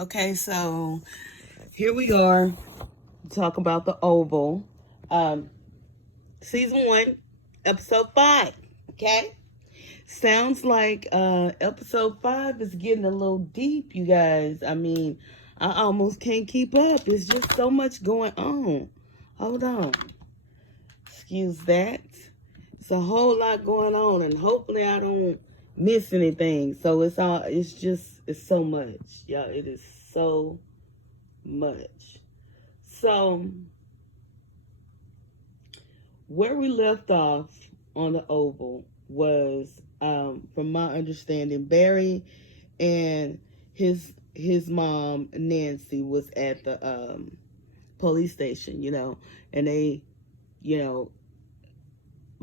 Okay, so here we are. Talk about the Oval. Season 1, episode 5. Okay? Sounds like episode 5 is getting a little deep, you guys. I mean, I almost can't keep up. There's just so much going on. Hold on. Excuse that. It's a whole lot going on, and hopefully I don't miss anything. So it's so much. Y'all, it is so much. So, where we left off on the Oval was, from my understanding, Barry and his mom Nancy was at the police station, and they, you know,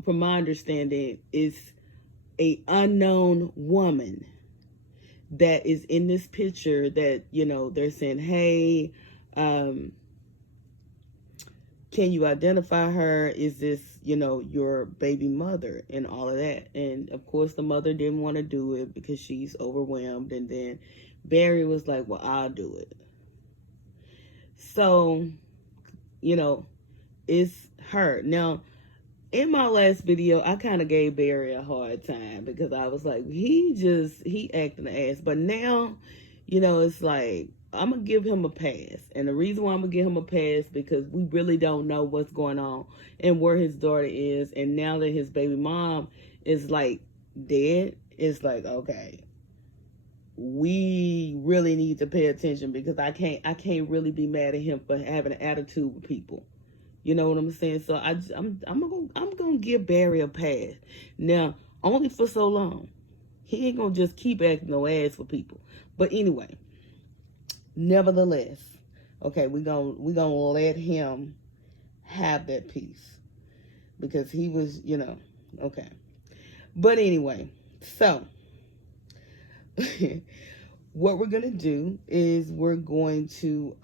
from my understanding, is a unknown woman that is in this picture that they're saying, hey, can you identify her? Is this, your baby mother and all of that? And of course, the mother didn't want to do it because she's overwhelmed. And then Barry was like, well, I'll do it. So, it's her. Now, in my last video, I kind of gave Barry a hard time because I was like, he acting an ass. But now, it's like, I'm going to give him a pass. And the reason why I'm going to give him a pass because we really don't know what's going on and where his daughter is. And now that his baby mom is like dead, it's like, okay, we really need to pay attention because I can't really be mad at him for having an attitude with people. You know what I'm saying? So I'm gonna give Barry a pass. Now, only for so long. He ain't gonna just keep acting no ass for people. But anyway, nevertheless, okay, we gonna let him have that piece because he was, okay. But anyway, so what we're gonna do is we're going to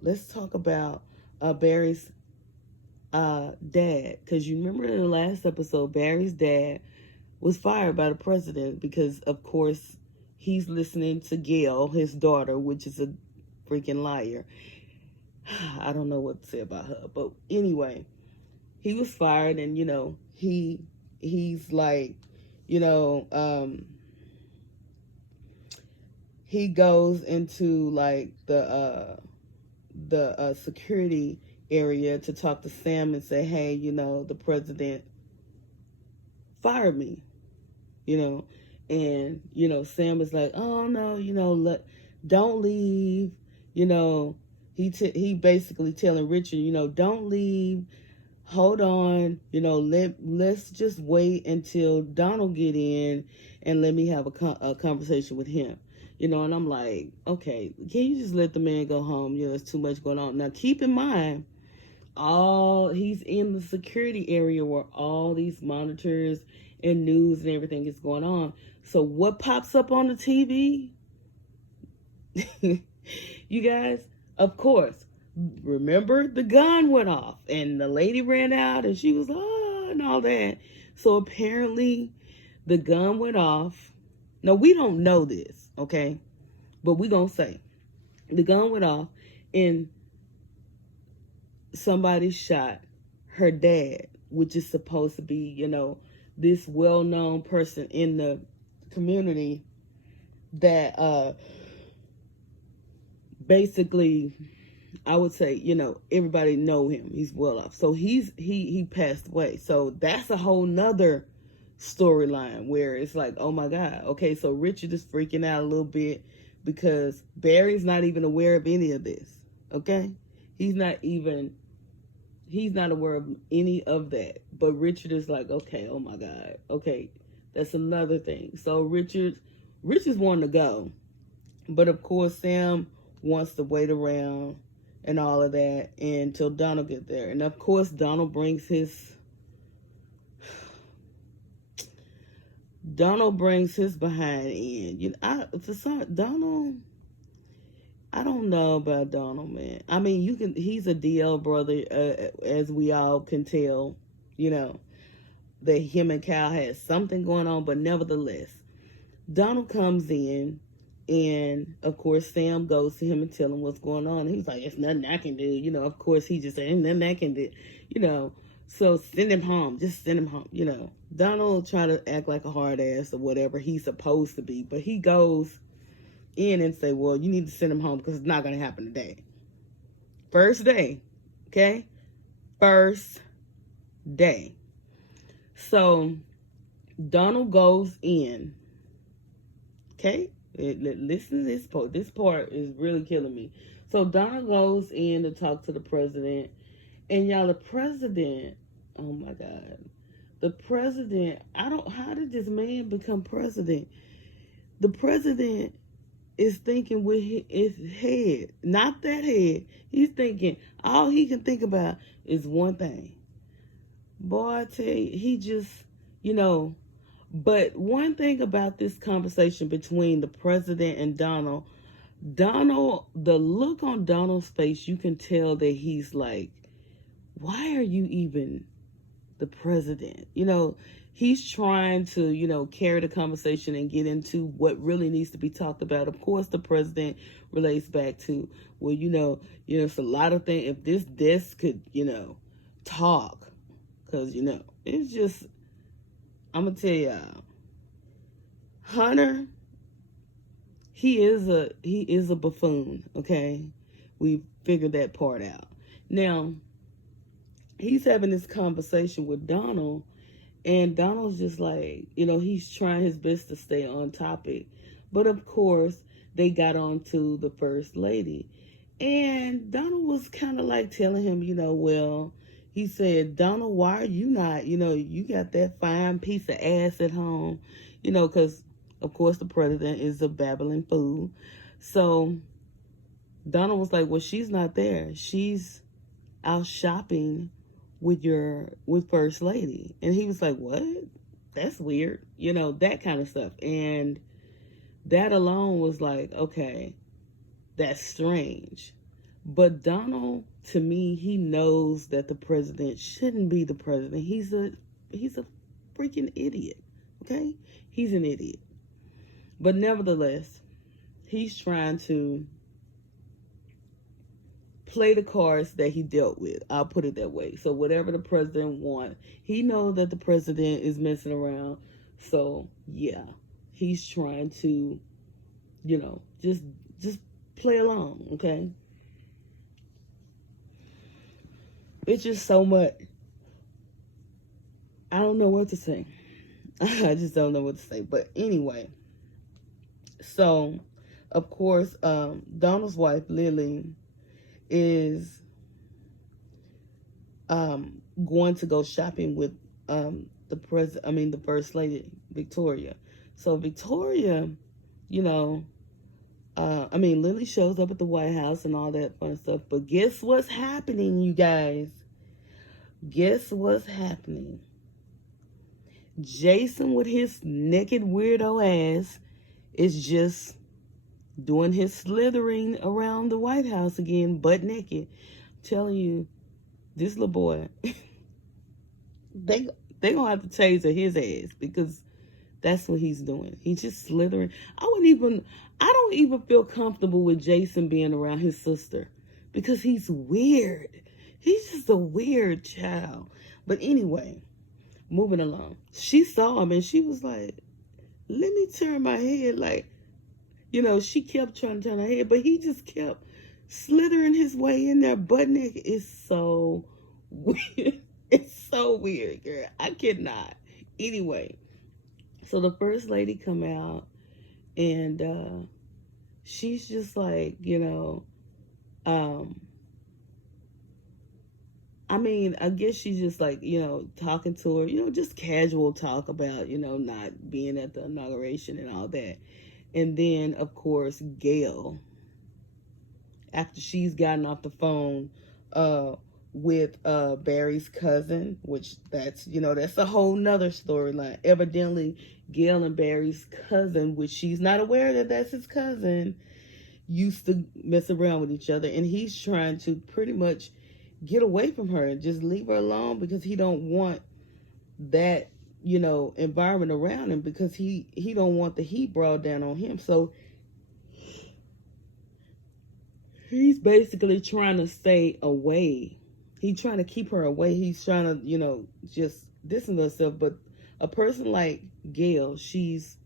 let's talk about Barry's dad, because you remember in the last episode Barry's dad was fired by the president because of course he's listening to Gail, his daughter, which is a freaking liar. I don't know what to say about her, but anyway, he was fired. And he's like, he goes into like the security area to talk to Sam and say, hey, the president fired me, and Sam is like, oh no, don't leave, he basically telling Richard, don't leave, hold on, let's just wait until Donald get in and let me have a conversation with him. And I'm like, okay, can you just let the man go home? There's too much going on. Now, keep in mind, he's in the security area where all these monitors and news and everything is going on. So what pops up on the TV? You guys, of course, remember the gun went off and the lady ran out and she was, and all that. So apparently the gun went off. Now, we don't know this, okay? But we're going to say the gun went off and somebody shot her dad, which is supposed to be, this well-known person in the community that basically, I would say, everybody know him. He's well off. So he passed away. So that's a whole nother storyline where it's like, oh my God. Okay, so Richard is freaking out a little bit because Barry's not even aware of any of this. Okay? He's not aware of any of that. But Richard is like, okay, oh my God. Okay, that's another thing. So Richard's wanting to go. But of course, Sam wants to wait around and all of that until Donald get there. And of course, Donald brings his behind in. Donald, I don't know about Donald, man. I mean, he's a DL brother, as we all can tell, that him and Cal has something going on, but nevertheless, Donald comes in And of course, Sam goes to him and tell him what's going on. And he's like, "It's nothing I can do." Of course, he just said, "Ain't nothing I can do." You know, so send him home. Just send him home. Donald try to act like a hard ass or whatever he's supposed to be, but he goes in and say, "Well, you need to send him home because it's not going to happen today." First day, okay? First day. So Donald goes in. Okay? Listen to this part. This part is really killing me. So Donald goes in to talk to the president. And y'all, the president, oh my God. The president, how did this man become president? The president is thinking with his head, not that head. He's thinking, all he can think about is one thing. Boy, I tell you, he just, but one thing about this conversation between the president and Donald, the look on Donald's face, you can tell that he's like, why are you even the president? He's trying to, carry the conversation and get into what really needs to be talked about. Of course, the president relates back to, well, it's a lot of things. If this desk could, talk, because, it's just, I'm going to tell y'all, Hunter, he is a buffoon, okay? We figured that part out. Now, he's having this conversation with Donald, and Donald's just like, he's trying his best to stay on topic. But of course, they got on to the first lady. And Donald was kind of like telling him, well, he said, "Donald, why are you not, you got that fine piece of ass at home," because, of course, the president is a babbling fool. So Donald was like, "Well, she's not there. She's out shopping with first lady." And he was like, "What? That's weird." That kind of stuff. And that alone was like, okay, that's strange. But Donald, to me, he knows that the president shouldn't be the president. He's a freaking idiot. Okay? He's an idiot. But nevertheless, he's trying to play the cards that he dealt with. I'll put it that way. So whatever the president wants, he knows that the president is messing around. So yeah, he's trying to, just play along. Okay. It's just so much. I don't know what to say. I just don't know what to say. But anyway, so of course, Donald's wife Lily is going to go shopping with the first lady, Victoria. So Victoria, Lily shows up at the White House and all that fun stuff. But guess what's happening, you guys? Guess what's happening? Jason, with his naked weirdo ass, is just doing his slithering around the White House again, butt naked. I'm telling you, this little boy, they gonna have to taser his ass, because that's what he's doing. He's just slithering. I don't even feel comfortable with Jason being around his sister, because he's weird. He's just a weird child. But anyway, moving along. She saw him and she was like, "Let me turn my head." Like, she kept trying to turn her head, but he just kept slithering his way in there, butt naked. It's so weird. It's so weird, girl. I cannot. Anyway, so the first lady come out, and she's just like, I guess she's just like, talking to her, just casual talk about, not being at the inauguration and all that. And then, of course, Gail, after she's gotten off the phone with Barry's cousin, which that's a whole nother storyline. Evidently, Gail and Barry's cousin, which she's not aware that that's his cousin, used to mess around with each other. And he's trying to pretty much get away from her and just leave her alone, because he don't want that environment around him, because he don't want the heat brought down on him. So He's basically trying to stay away. He's trying to keep her away. He's trying to, just distance herself. But a person like Gail, she's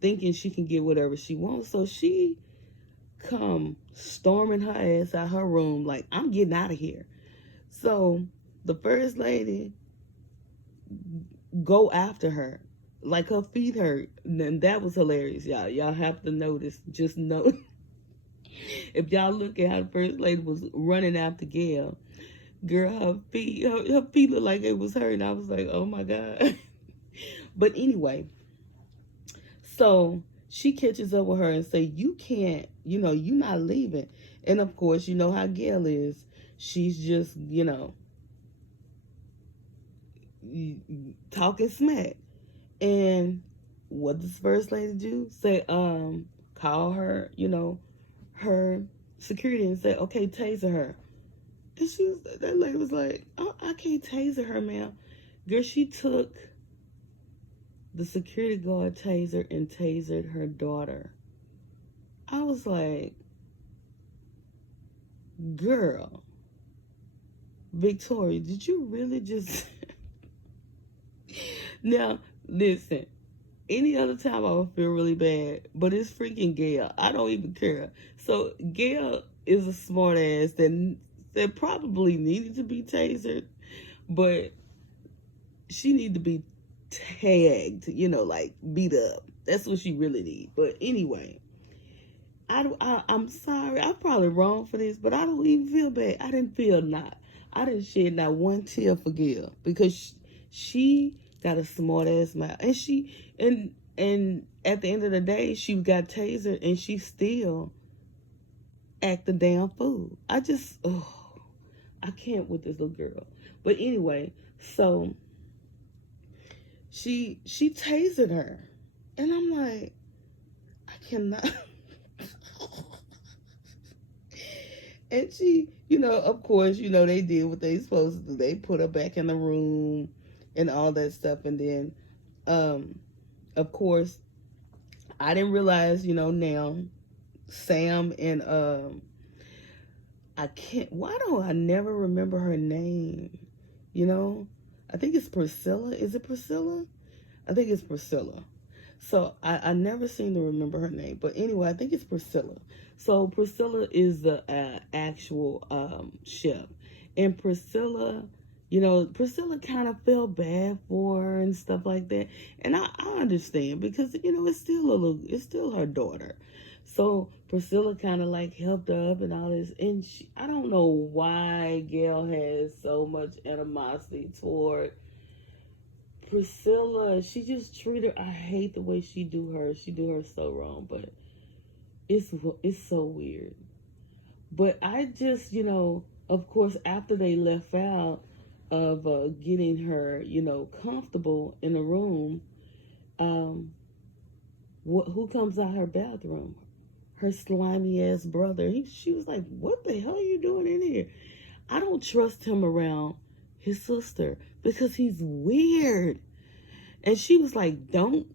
thinking she can get whatever she wants. So she come storming her ass out her room like, I'm getting out of here. So the first lady go after her. Like her feet hurt. And that was hilarious, y'all. Y'all have to notice. Just know. If y'all look at how the first lady was running after Gail, girl, her feet looked like it was hurting. I was like, oh my God. But anyway, so she catches up with her and say, you can't, you're not leaving. And of course, you know how Gail is. She's just, talking smack. And what does first lady do? Say, call her, her security and say, okay, taser her. And that lady was like, oh, I can't taser her, ma'am. Girl, she took the security guard taser and tasered her daughter. I was like, girl, Victoria, did you really just... Now, listen, any other time I would feel really bad, but it's freaking Gail. I don't even care. So Gail is a smart ass that probably needed to be tasered, but she need to be tagged, like beat up. That's what she really need. But anyway, I'm sorry. I'm probably wrong for this, but I don't even feel bad. I didn't shed not one tear for Gail because she got a smart ass mouth, and and at the end of the day, she got tasered, and she still act a damn fool. I can't with this little girl. But anyway, so she tasered her, and I'm like, I cannot. And she, of course, they did what they supposed to do. They put her back in the room and all that stuff. And then, of course, I didn't realize, now Sam and why don't I never remember her name? I think it's Priscilla. Is it Priscilla? I think it's Priscilla. So I never seem to remember her name. But anyway, I think it's Priscilla. So Priscilla is the actual chef. And Priscilla, Priscilla kind of felt bad for her and stuff like that. And I understand because, it's still her daughter. So Priscilla kind of like helped her up and all this. And I don't know why Gail has so much animosity toward Priscilla. She just treated her. I hate the way she do her. She do her so wrong, but it's so weird. But I just, of course, after they left out of getting her, comfortable in the room, who comes out her bathroom? Her slimy ass brother. She was like, "What the hell are you doing in here?" I don't trust him around his sister because he's weird. And she was like, don't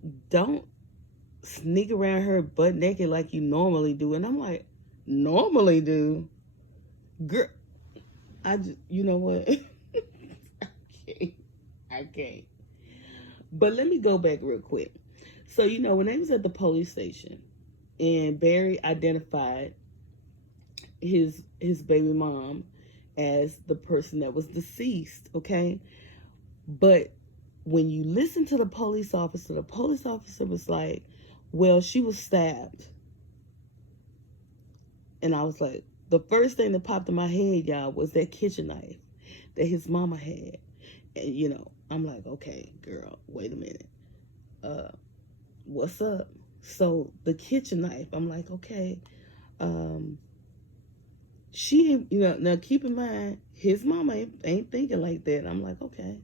sneak around her butt naked like you normally do. And I'm like, normally do? Girl, you know what? I can't. But let me go back real quick. So, when they was at the police station and Barry identified his baby mom as the person that was deceased, okay? But when you listen to the police officer was like, well, she was stabbed. And I was like, the first thing that popped in my head, y'all, was that kitchen knife that his mama had. And, I'm like, okay, girl, wait a minute. What's up? So the kitchen knife, I'm like, okay. She, now keep in mind, his mama ain't thinking like that. I'm like, okay.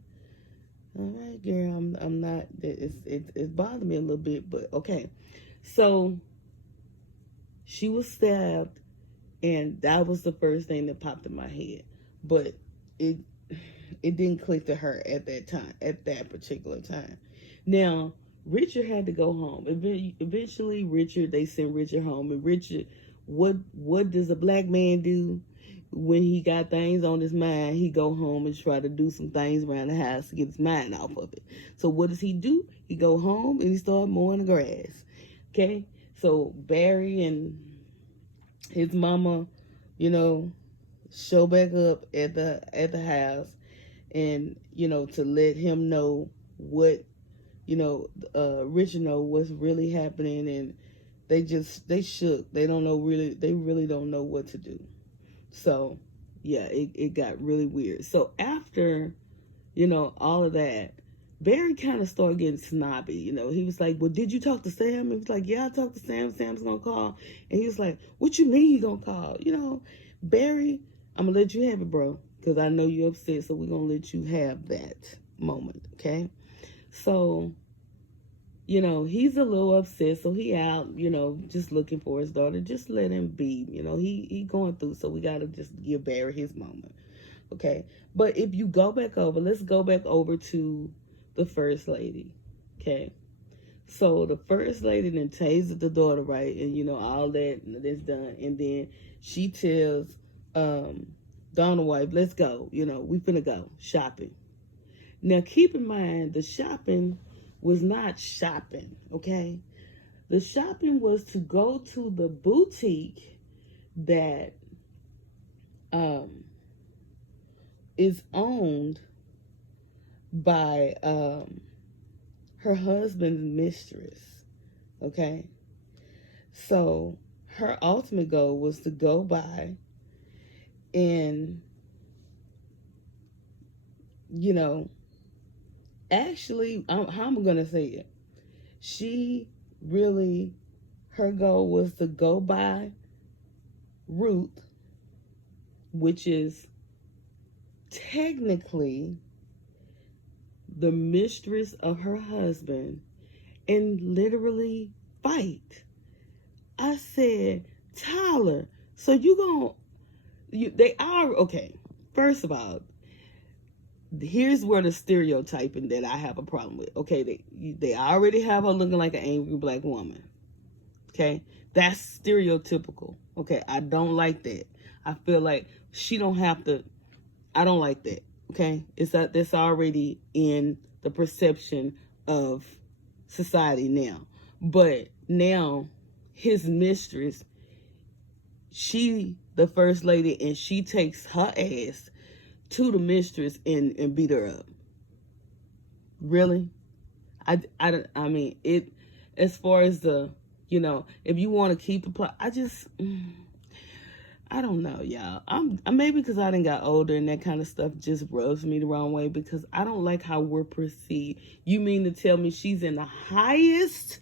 All right, girl, I'm not, it bothered me a little bit, but okay. So she was stabbed, and that was the first thing that popped in my head. But it didn't click to her at that particular time. Now, Richard had to go home. Eventually, they sent Richard home, and Richard what does a black man do when he got things on his mind? He go home and try to do some things around the house to get his mind off of it. So what does he do? He go home and he start mowing the grass. Okay, so Barry and his mama, you know, show back up at the house, and to let him know what Richard know what's really happening, and they shook. They really don't know what to do. So yeah, it got really weird. So after all of that, Barry kind of started getting snobby. He was like, well, did you talk to Sam? He was like, yeah, I talked to Sam. Sam's gonna call. And he was like, what you mean he gonna call? Barry, I'm gonna let you have it, bro, because I know you're upset, so we're gonna let you have that moment. Okay, so he's a little upset, so he out, just looking for his daughter. Just let him be. He going through, so we gotta just give Barry his moment. Okay, but if you go back over, let's go back over to the first lady. Okay, so the first lady then tasered the daughter, right, and all that's done, and then she tells Donald wife, let's go. We finna go shopping. Now keep in mind, the shopping was not shopping, okay? The shopping was to go to the boutique that is owned by her husband's mistress, okay? So her ultimate goal was to go by and, actually, how am I going to say it? She really, her goal was to go by Ruth, which is technically the mistress of her husband, and literally fight. I said, Tyler, so they are, okay, first of all, here's where the stereotyping that I have a problem with. Okay, they already have her looking like an angry black woman. Okay, that's stereotypical. Okay, I don't like that. I feel like she don't have to. I don't like that. Okay, that's already in the perception of society now. But now, his mistress, she the first lady, and she takes her ass to the mistress and beat her up. Really? I mean, it, as far as the, if you want to keep the plot, I don't know, y'all. I'm maybe because I done got older and that kind of stuff just rubs me the wrong way, because I don't like how we're perceived. You mean to tell me she's in the highest?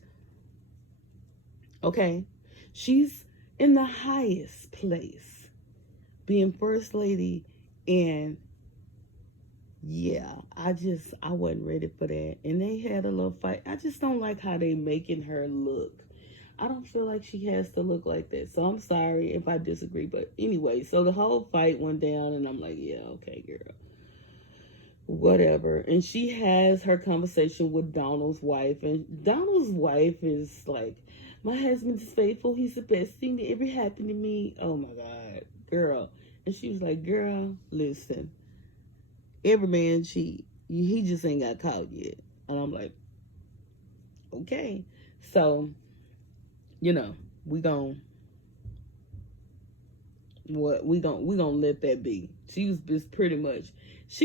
Okay, she's in the highest place, being first lady, and yeah, I wasn't ready for that. And they had a little fight. I just don't like how they making her look. I don't feel like she has to look like that. So I'm sorry if I disagree. But anyway, so the whole fight went down, and I'm like, yeah, okay, girl. Whatever. And she has her conversation with Donald's wife. And Donald's wife is like, my husband is faithful. He's the best thing that ever happened to me. Oh my God, girl. And she was like, girl, listen. Every man cheat. He just ain't got caught yet. And I'm like, okay. So, we gon' let that be. She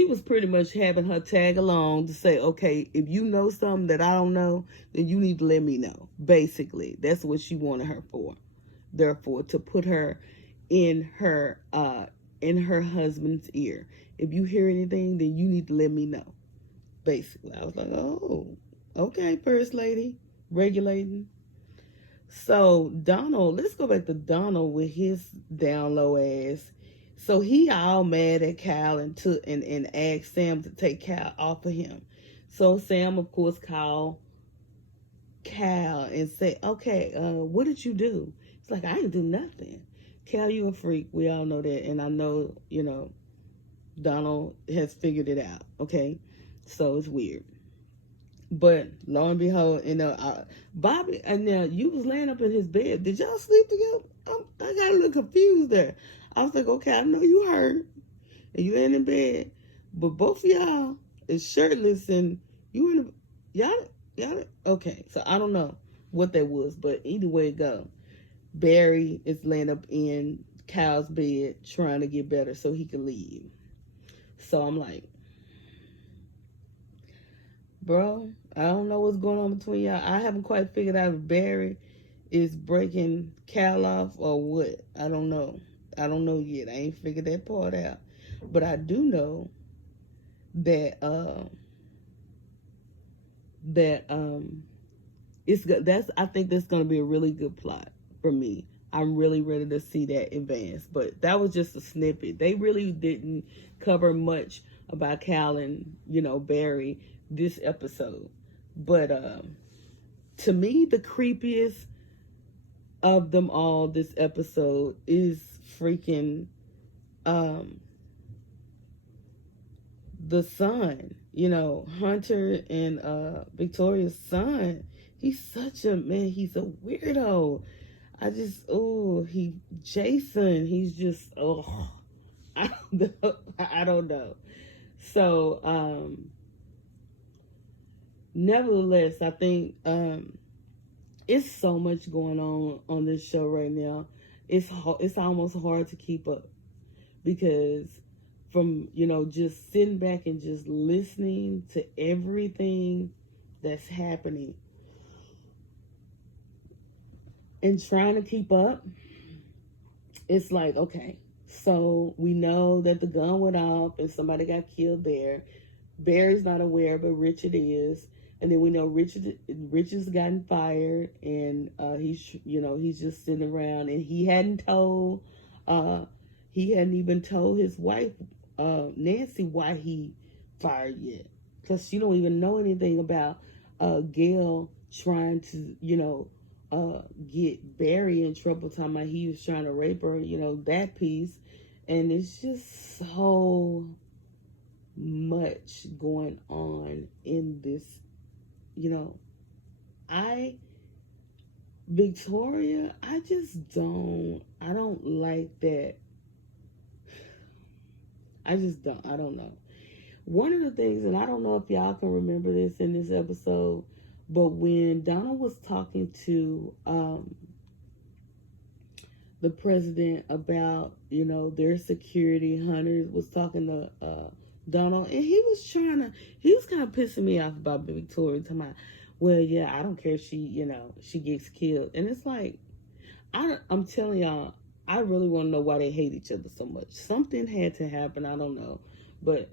was pretty much having her tag along to say, okay, if you know something that I don't know, then you need to let me know. Basically, that's what she wanted her for. Therefore, to put her in her husband's ear. If you hear anything, then you need to let me know. Basically, I was like, oh, okay, first lady, regulating. So Donald, let's go back to Donald with his down low ass. So he all mad at Kyle and asked Sam to take Kyle off of him. So Sam, of course, called Kyle and said, okay, what did you do? It's like, I didn't do nothing. Cal, you a freak. We all know that. And I know, Donald has figured it out. Okay. So it's weird. But lo and behold, Bobby, and now you was laying up in his bed. Did y'all sleep together? I got a little confused there. I was like, okay, I know you hurt and you ain't in bed, but both of y'all is shirtless and you in the, y'all. Okay, so I don't know what that was, but either way it go, Barry is laying up in Kyle's bed trying to get better so he can leave. So I'm like, bro, I don't know what's going on between y'all. I haven't quite figured out if Barry is breaking Cal off or what. I don't know. I don't know yet. I ain't figured that part out. But I do know that that's I think that's gonna be a really good plot for me. I'm really ready to see that advance. But that was just a snippet. They really didn't cover much about Cal and, Barry this episode. But to me, the creepiest of them all this episode is freaking the son, Hunter and Victoria's son. He's such a man, he's a weirdo. Jason, he's just, I don't know. I don't know. So, nevertheless, I think it's so much going on this show right now. It's almost hard to keep up because from just sitting back and just listening to everything that's happening and trying to keep up, it's like, okay, so we know that the gun went off and somebody got killed there. Barry's not aware, but Richard is. And then we know Richard's gotten fired, and he's just sitting around, and he hadn't even told his wife Nancy why he fired yet, because she don't even know anything about Gail trying to get Barry in trouble, talking about he was trying to rape her, that piece. And it's just so much going on in this. Victoria, I don't like that. I don't know. One of the things, and I don't know if y'all can remember this in this episode, but when Donald was talking to the president about, their security, Hunter was talking to Donald, and he was kind of pissing me off about Victoria, talking about, well, yeah, I don't care if she gets killed. And it's like, I'm telling y'all, I really want to know why they hate each other so much. Something had to happen, I don't know. But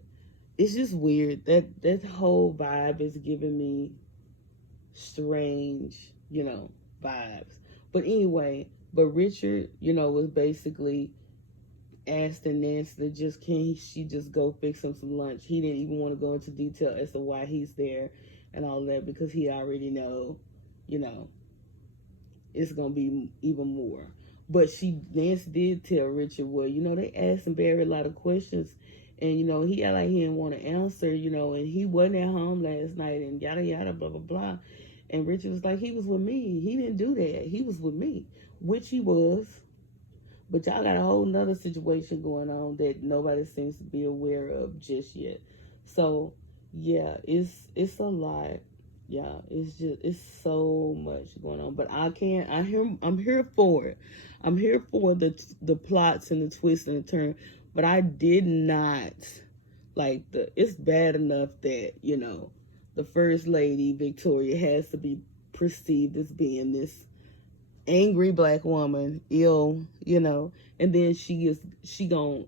it's just weird. That whole vibe is giving me strange, vibes. But anyway, Richard, was basically asking Nancy to can she just go fix him some lunch. He didn't even want to go into detail as to why he's there and all that, because he already know, it's gonna be even more. But Nancy did tell Richard, well, they asked him Barry a lot of questions, and he act like he didn't want to answer, and he wasn't at home last night, and yada yada blah blah blah. And Richard was like, he was with me. He didn't do that. He was with me, which he was. But y'all got a whole nother situation going on that nobody seems to be aware of just yet. So yeah, it's a lot. Yeah, it's so much going on. But I'm here for it. I'm here for the plots and the twists and the turn. But I did not like it's bad enough that, the first lady, Victoria, has to be perceived as being this angry black woman, ill, and then she gonna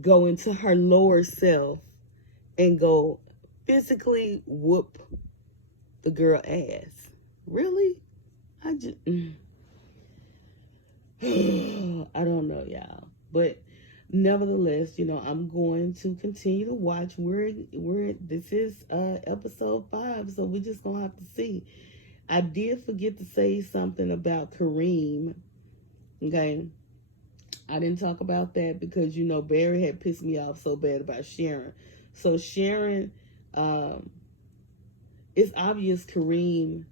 go into her lower self and go physically whoop the girl ass. Really? I just I don't know, y'all. But nevertheless, I'm going to continue to watch. This is episode 5, so we're just gonna have to see. I did forget to say something about Kareem. Okay. I didn't talk about that because, Barry had pissed me off so bad about Sharon. So Sharon, it's obvious Kareem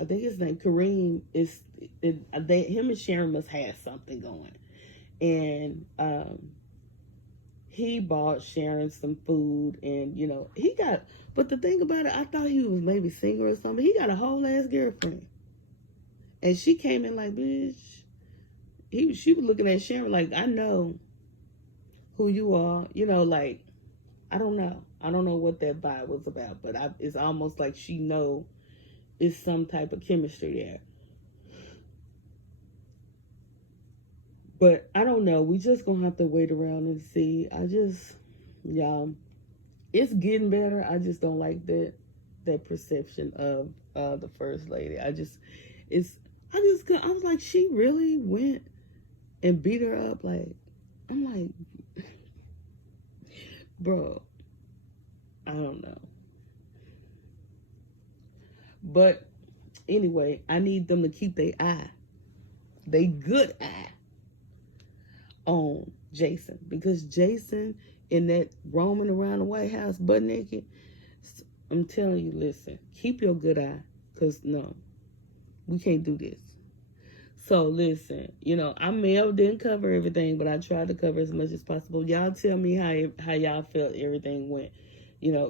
I think his name Kareem is. Him and Sharon must have something going, and he bought Sharon some food, and he got. But the thing about it, I thought he was maybe single or something. He got a whole ass girlfriend, and she came in like, bitch. She was looking at Sharon like, I know who you are. Like, I don't know. I don't know what that vibe was about, but it's almost like she know it's some type of chemistry there. But I don't know. We just gonna have to wait around and see. Y'all, it's getting better. I just don't like that perception of the first lady. I was like, she really went and beat her up. Like, I'm like, bro, I don't know. But anyway, I need them to keep they good eye on Jason, because Jason in that roaming around the White House butt naked, I'm telling you, listen, keep your good eye, because no, we can't do this. So listen, I didn't cover everything, but I tried to cover as much as possible. Y'all tell me how y'all felt everything went,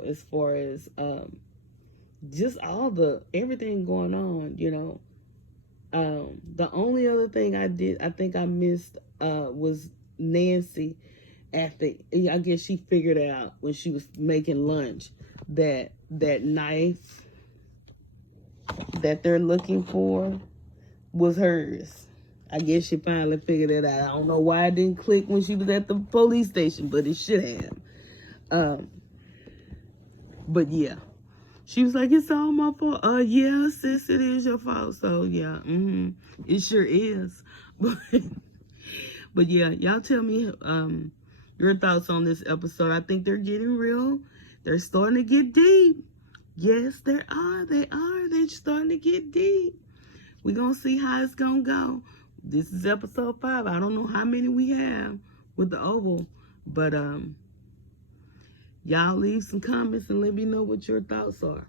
as far as just everything going on, the only other thing I think I missed was Nancy. I guess she figured out when she was making lunch that knife that they're looking for was hers. I guess she finally figured it out. I don't know why it didn't click when she was at the police station, but it should have. But yeah. She was like, it's all my fault. Yeah, sis, it is your fault. So yeah, it sure is. But yeah, y'all tell me your thoughts on this episode. I think they're getting real. They're starting to get deep. Yes, they are. They're starting to get deep. We're going to see how it's going to go. This is episode 5. I don't know how many we have with the Oval. But y'all leave some comments and let me know what your thoughts are.